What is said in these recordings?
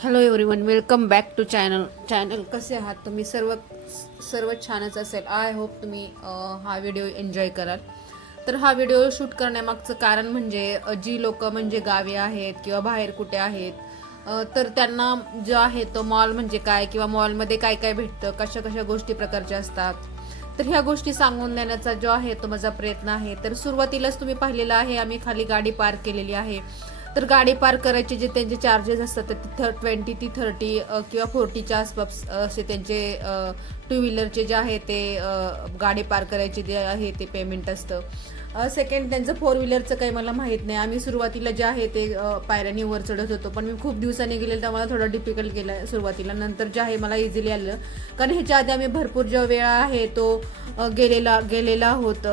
Hello everyone, welcome back to channel. कसे आहात तुम्ही? सर्व छानच असेल. आय होप तुम्ही हा व्हिडिओ एन्जॉय कराल. तर हा व्हिडिओ शूट करण्यामागचं कारण म्हणजे जी लोक म्हणजे गावी आहेत किंवा बाहेर कुठे आहेत, तर त्यांना जो आहे तो मॉल म्हणजे काय किंवा मॉलमध्ये काय काय भेटतं, कशा कशा गोष्टी प्रकारच्या असतात, तर ह्या गोष्टी सांगून देण्याचा जो आहे तो माझा प्रयत्न आहे. तर सुरुवातीलाच तुम्ही पाहिलेलं आहे, आम्ही खाली गाडी पार्क केलेली आहे. तर गाडी पार्क करायचे जे त्यांचे चार्जेस असतात ते 20 ते 30 किंवा 40च्या आसपास असे त्यांचे टू व्हीलरचे जे आहे ते गाडी पार्क करायचे जे आहे ते पेमेंट असतं. सेकंड त्यांचं फोर व्हीलरचं काही मला माहीत नाही. आम्ही सुरुवातीला जे आहे ते पायऱ्याने वर चढत होतो, पण मी खूप दिवसांनी गेलेलं तर मला थोडं डिफिकल्ट गेलं सुरुवातीला. नंतर जे आहे मला इझिली आलं, कारण ह्याच्या आधी आम्ही भरपूर जो वेळा आहे तो गेलेला आहोत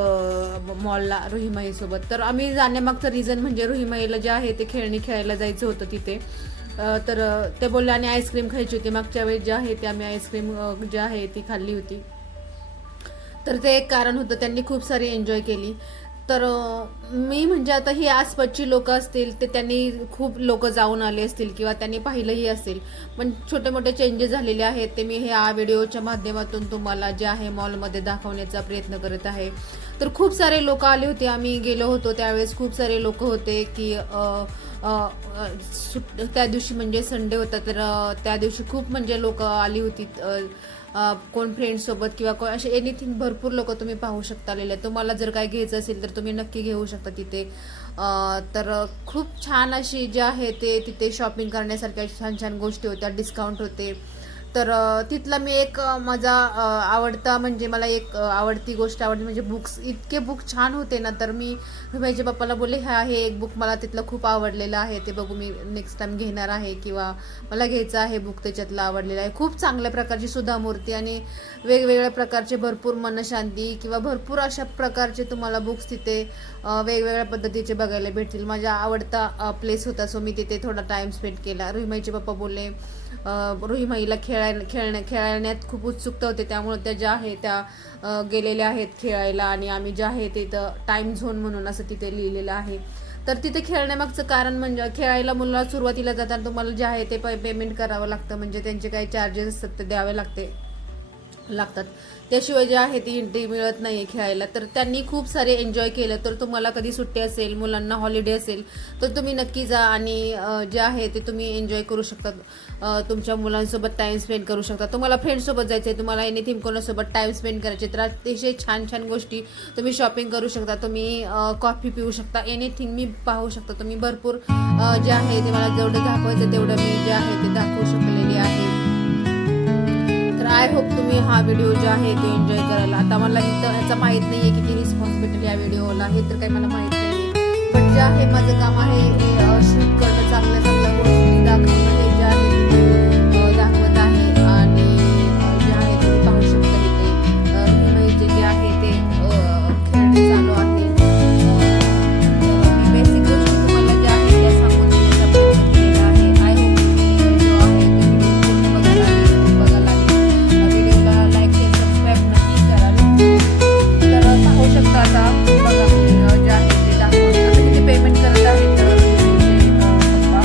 मॉलला रुहीमाईसोबत. तर आम्ही जाण्यामागचं रिझन म्हणजे रुहीमाईला जे आहे ते खेळणी खेळायला जायचं होतं तिथे. तर ते बोलले आणि आईस्क्रीम खायची होती. मागच्या वेळेस जे आहे ते आम्ही आईस्क्रीम जी आहे ती खाल्ली होती. तर ते एक कारण होतं. त्यांनी खूप सारी एन्जॉय केली. तर मी म्हणजे आता ही आसपासची लोक असतील ते त्यांनी खूप लोक जाऊन आले असतील किंवा त्यांनी पाहिलंही असेल, पण छोटे मोठे चेंजेस झालेले आहेत ते मी ह्या व्हिडिओच्या माध्यमातून तुम्हाला जे आहे मॉलमध्ये दाखवण्याचा प्रयत्न करत आहे. तर खूप सारे लोक आले होते. आम्ही गेलो होतो त्यावेळेस खूप सारे लोक होते की त्या दिवशी म्हणजे संडे होता, तर त्या दिवशी खूप म्हणजे लोक आली होती. कोण फ्रेंड्ससोबत किंवा असे एनिथिंग भरपूर लोक तुम्ही पाहू शकता आलेले. तुम्हाला जर काय घ्यायचं असेल तर तुम्ही नक्की घेऊ शकता तिथे. तर खूप छान अशी जे आहे ते तिथे शॉपिंग करण्यासारख्या छान छान गोष्टी होत्या, डिस्काउंट होते. तर तिथला मी एक माझा आवडता म्हणजे मला एक आवडती गोष्ट आवडली म्हणजे बुक्स. इतके बुक छान होते ना, तर मी माझ्या पप्पाला बोलले हे एक बुक मला तिथलं खूप आवडलेलं आहे, ते बघू मी नेक्स्ट टाइम घेणार आहे किंवा मला घ्यायचं आहे बुक त्याच्यातलं आवडलेलं आहे. खूप चांगल्या प्रकारची सुधा मूर्ती आणि वेगवेगळ्या प्रकारचे भरपूर मनशांती किंवा भरपूर अशा प्रकारचे तुम्हाला बुक्स तिथे वेगवेगळ्या पद्धतीचे बघायला भेटतील. माझा आवडता प्लेस होता, सो मी तिथे थोडा टाइम स्पेंड केला. रुहीमाईचे पप्पा बोलले रुहीमाईला खेळण्यात खूप उत्सुकता होते, त्यामुळे त्या ज्या आहे त्या गेलेल्या आहेत खेळायला. आणि आम्ही जे आहे तिथं टाइम झोन म्हणून असं तिथे लिहिलेलं आहे. तर तिथे खेळण्यामागचं कारण म्हणजे खेळायला मुलाला सुरुवातीला जाताना तुम्हाला जे आहे ते पेमेंट करावं लागतं, म्हणजे त्यांचे काही चार्जेस असतात ते द्यावे लागतात. त्याशिवाय जे आहे ती एंट्री मिळत नाही खेळायला. तर त्यांनी खूप सारे एन्जॉय केलं. तर तुम्हाला कधी सुट्टी असेल, मुलांना हॉलिडे असेल, तर तुम्ही नक्की जा आणि जे आहे ते तुम्ही एन्जॉय करू शकता. तुमच्या मुलांसोबत टाइम स्पेंड करू शकता. तुम्हाला फ्रेंड्ससोबत जायचं आहे, तुम्हाला एनिथिंग कोणासोबत टाइम स्पेंड करायचे, तर अतिशय छान छान गोष्टी तुम्ही शॉपिंग करू शकता. तुम्ही कॉफी पिऊ शकता, एनिथिंग मी पाहू शकता. तुम्ही भरपूर जे आहे ते मला जेवढं दाखवायचं तेवढं मी जे आहे ते दाखवू शकलेली आहे. तर आय होप तुम्ही हा व्हिडिओ जो आहे तो एन्जॉय करायला. आता मला इथं याचा माहीत नाही आहे किती रिस्पॉन्सिबिलिटी या व्हिडिओला आहे, तर काही मला माहीत नाही. पण जे आहे माझं काम आहे शूट करणं, चांगल्या चांगल्या गोष्टी दाखवणं, हे जे आहे ते दाखवत आहे. आणि जे आहे ते पाहू शकता इथे रुहीमाईचे जे आहे ते खेळणे चालू आहे. मी बेसिक गोष्टी तुम्हाला ज्या आहेत त्या सांगून देण्याचा प्रयत्न केलेला आहे. आय होप तुम्ही जो आहे तो व्हिडिओ बघायला व्हिडिओला लाईक शेअर सबस्क्राईब नक्की कराल. तर पाहू शकता आता बघा मी जे आहे ते दाखवून आता तिथे पेमेंट करत आहेत रुहीमाईचे पप्पा.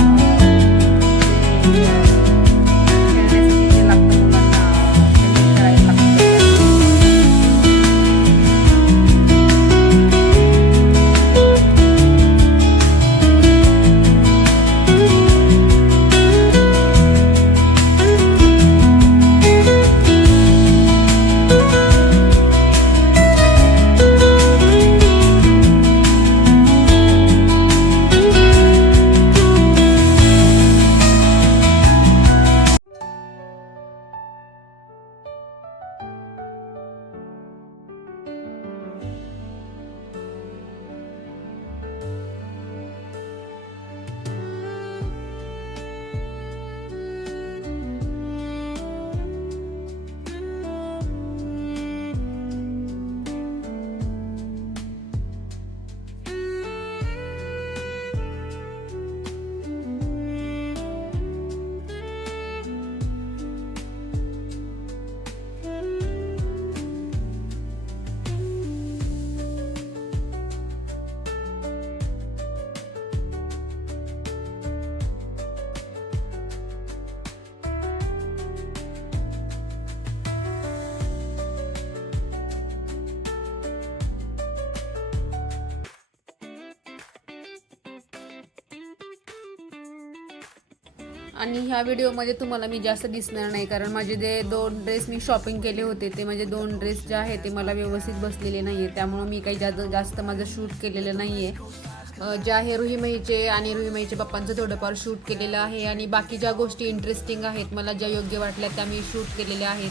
आणि ह्या व्हिडिओमध्ये तुम्हाला मी जास्त दिसणार नाही, कारण माझे जे 2 ड्रेस मी शॉपिंग केले होते ते माझे 2 ड्रेस जे आहे ते मला व्यवस्थित बसलेले नाही आहे, त्यामुळं मी काही जास्त माझं शूट केलेलं नाही आहे. जे आहे रुहीमईचे आणि रुहीमईचे पप्पांचं थोडंफार शूट केलेलं आहे आणि बाकी ज्या गोष्टी इंटरेस्टिंग आहेत मला ज्या योग्य वाटल्या त्या मी शूट केलेल्या आहेत.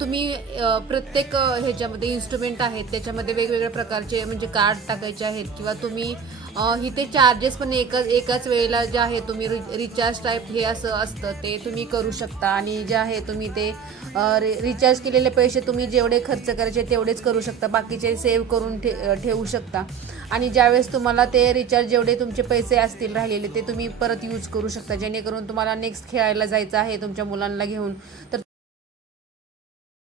तुम्ही प्रत्येक ह्याच्यामध्ये इन्स्ट्रुमेंट आहेत त्याच्यामध्ये वेगवेगळ्या प्रकारचे म्हणजे कार्ड टाकायचे आहेत किंवा तुम्ही इथे चार्जेस पण एकाच वेळेला जे आहे तुम्ही रिचार्ज टाईप हे असं असतं ते तुम्ही करू शकता आणि जे आहे तुम्ही ते रिचार्ज केलेले पैसे तुम्ही जेवढे खर्च करायचे तेवढेच करू शकता, बाकीचे सेव्ह करून ठेवू शकता आणि ज्यावेळेस तुम्हाला ते रिचार्ज जेवढे तुमचे पैसे असतील राहिलेले ते तुम्ही परत यूज करू शकता, जेणेकरून तुम्हाला नेक्स्ट खेळायला जायचं आहे तुमच्या मुलांना घेऊन तर